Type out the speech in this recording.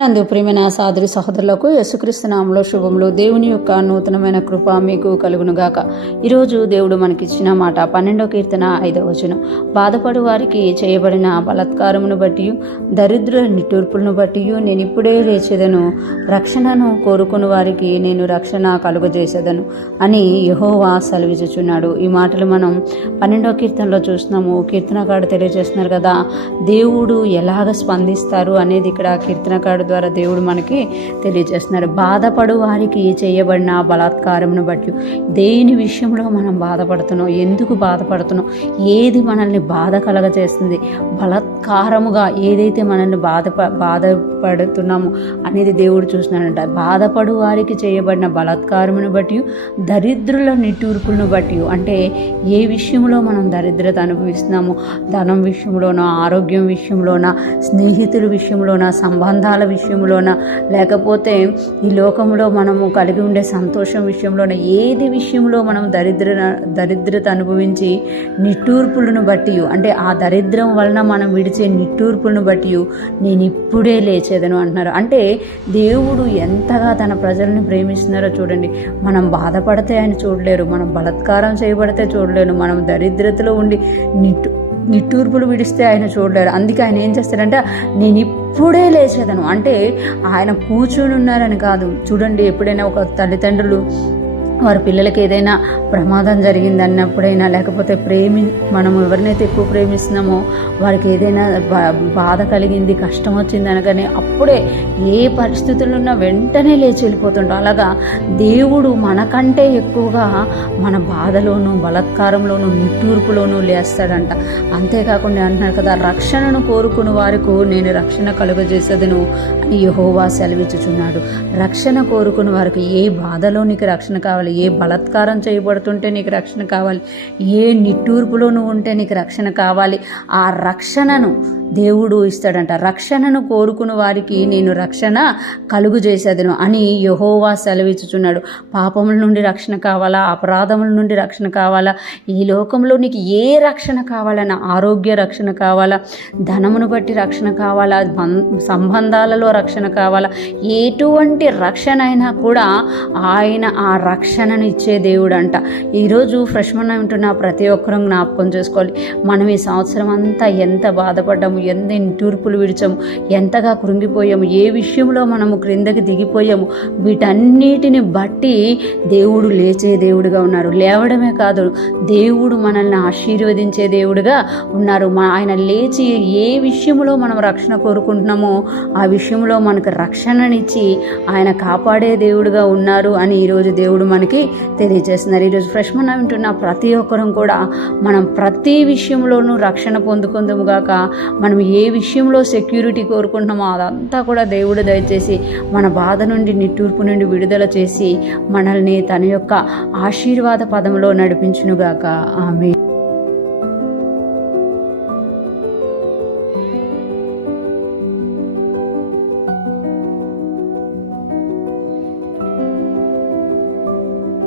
అందు ప్రియమైన సోదరి సహోదరులకు యేసుక్రీస్తు నామములో శుభములు. దేవుని యొక్క నూతనమైన కృప మీకు కలుగునుగాక. ఈరోజు దేవుడు మనకిచ్చిన మాట 12వ కీర్తన 5వ వచనం. బాధపడు వారికి చేయబడిన బలాత్కారమును బట్టి దరిద్ర నిట్టూర్పులను బట్టి నేను ఇప్పుడే లేచేదను, రక్షణను కోరుకుని వారికి నేను రక్షణ కలుగజేసేదను అని యెహోవా సెలవిచ్చుచున్నాడు. ఈ మాటలు మనం 12వ కీర్తనలో చూస్తున్నాము. కీర్తనకారుడు తెలియజేస్తున్నారు కదా, దేవుడు ఎలాగ స్పందిస్తారు అనేది ఇక్కడ కీర్తనకారుడు ద్వారా దేవుడు మనకి తెలియజేస్తున్నారు. బాధపడు వారికి చేయబడిన బలాత్కారమును బట్టి దేని విషయంలో మనం బాధపడుతున్నాం, ఎందుకు బాధపడుతున్నాం, ఏది మనల్ని బాధ కలగజేస్తుంది, బలాత్కారముగా ఏదైతే మనల్ని బాధపడుతున్నామో అనేది దేవుడు చూస్తున్నాడంట. బాధపడు వారికి చేయబడిన బలాత్కారమును బట్టి దరిద్రుల నిట్టూర్పులను బట్టి, అంటే ఏ విషయంలో మనం దరిద్రత అనుభవిస్తున్నామో, ధనం విషయంలోనో, ఆరోగ్యం విషయంలోనా, స్నేహితుల విషయంలోనా, సంబంధాల విషయంలోన, లేకపోతే ఈ లోకంలో మనము కలిగి ఉండే సంతోషం విషయంలోన, ఏది విషయంలో మనం దరిద్రత అనుభవించి నిట్టూర్పులను బట్టి, అంటే ఆ దరిద్రం వలన మనం విడిచే నిట్టూర్పులను బట్టి నేను ఇప్పుడే లేచేదను అంటున్నారు. అంటే దేవుడు ఎంతగా తన ప్రజల్ని ప్రేమిస్తున్నారో చూడండి. మనం బాధపడితే ఆయన చూడలేరు, మనం బలాత్కారం చేయబడితే చూడలేరు, మనం దరిద్రతలో ఉండి నిట్టూర్పులు విడిస్తే ఆయన చూడలేరు. అందుకే ఆయన ఏం చేస్తారంటే నేను ఇప్పుడే లేచేదను, అంటే ఆయన కూర్చుని ఉన్నారని కాదు. చూడండి, ఎప్పుడైనా ఒక తల్లిదండ్రులు వారి పిల్లలకి ఏదైనా ప్రమాదం జరిగింది అన్నప్పుడైనా, లేకపోతే మనం ఎవరినైతే ఎక్కువ ప్రేమిస్తున్నామో వారికి ఏదైనా బాధ కలిగింది, కష్టం వచ్చింది అనగానే అప్పుడే ఏ పరిస్థితుల్లో ఉన్నా వెంటనే లేచి వెళ్ళిపోతుంటాం. అలాగా దేవుడు మనకంటే ఎక్కువగా మన బాధలోనూ, బలాత్కారంలోనూ, నిట్టూర్పులోనూ లేస్తాడంట. అంతేకాకుండా అంటున్నారు కదా, రక్షణను కోరుకుని వారికి నేను రక్షణ కలుగజేసేదను అని యెహోవా సెలవిచ్చుచున్నాడు. రక్షణ కోరుకుని వారికి ఏ బాధలో నీకు రక్షణ కావాలి, ఏ బలాత్కారం చేయబడుతుంటే నీకు రక్షణ కావాలి, ఏ నిట్టూర్పులో నువ్వు ఉంటే నీకు రక్షణ కావాలి, ఆ రక్షణను దేవుడు ఇస్తాడంట. రక్షణను కోరుకుని వారికి నేను రక్షణ కలుగు చేసేదను అని యెహోవా సెలవిచ్చుచున్నాడు. పాపముల నుండి రక్షణ కావాలా, అపరాధముల నుండి రక్షణ కావాలా, ఈ లోకంలో నీకు ఏ రక్షణ కావాలన్నా, ఆరోగ్య రక్షణ కావాలా, ధనమును బట్టి రక్షణ కావాలా, సంబంధాలలో రక్షణ కావాలా, ఎటువంటి రక్షణ అయినా కూడా ఆయన ఆ రక్షణను ఇచ్చే దేవుడు అంట. ఈరోజు ఫ్రెష్ మన్నా వింటున్న ప్రతి ఒక్కరూ జ్ఞాపకం చేసుకోవాలి. మనం ఈ సంవత్సరం అంతా ఎంత బాధపడ్డాము, ఎంత నిట్టూర్పులు విడిచాము, ఎంతగా కృంగిపోయాము, ఏ విషయంలో మనము క్రిందకి దిగిపోయాము, వీటన్నిటిని బట్టి దేవుడు లేచే దేవుడుగా ఉన్నారు. లేవడమే కాదు, దేవుడు మనల్ని ఆశీర్వదించే దేవుడుగా ఉన్నారు. ఆయన లేచి ఏ విషయంలో మనం రక్షణ కోరుకుంటున్నామో ఆ విషయంలో మనకు రక్షణనిచ్చి ఆయన కాపాడే దేవుడుగా ఉన్నారు అని ఈరోజు దేవుడు మనకి తెలియజేస్తున్నారు. ఈరోజు ఫ్రెష్ మన్నా వింటున్న ప్రతి ఒక్కరం కూడా మనం ప్రతి విషయంలోనూ రక్షణ పొందుకుందాము గాక. మనం ఏ విషయంలో సెక్యూరిటీ కోరుకుంటున్నామో అదంతా కూడా దేవుడు దయచేసి మన బాధ నుండి, నిట్టూర్పు నుండి విడుదల చేసి మనల్ని తన యొక్క ఆశీర్వాద పదంలో నడిపించునుగాక. ఆమేన్.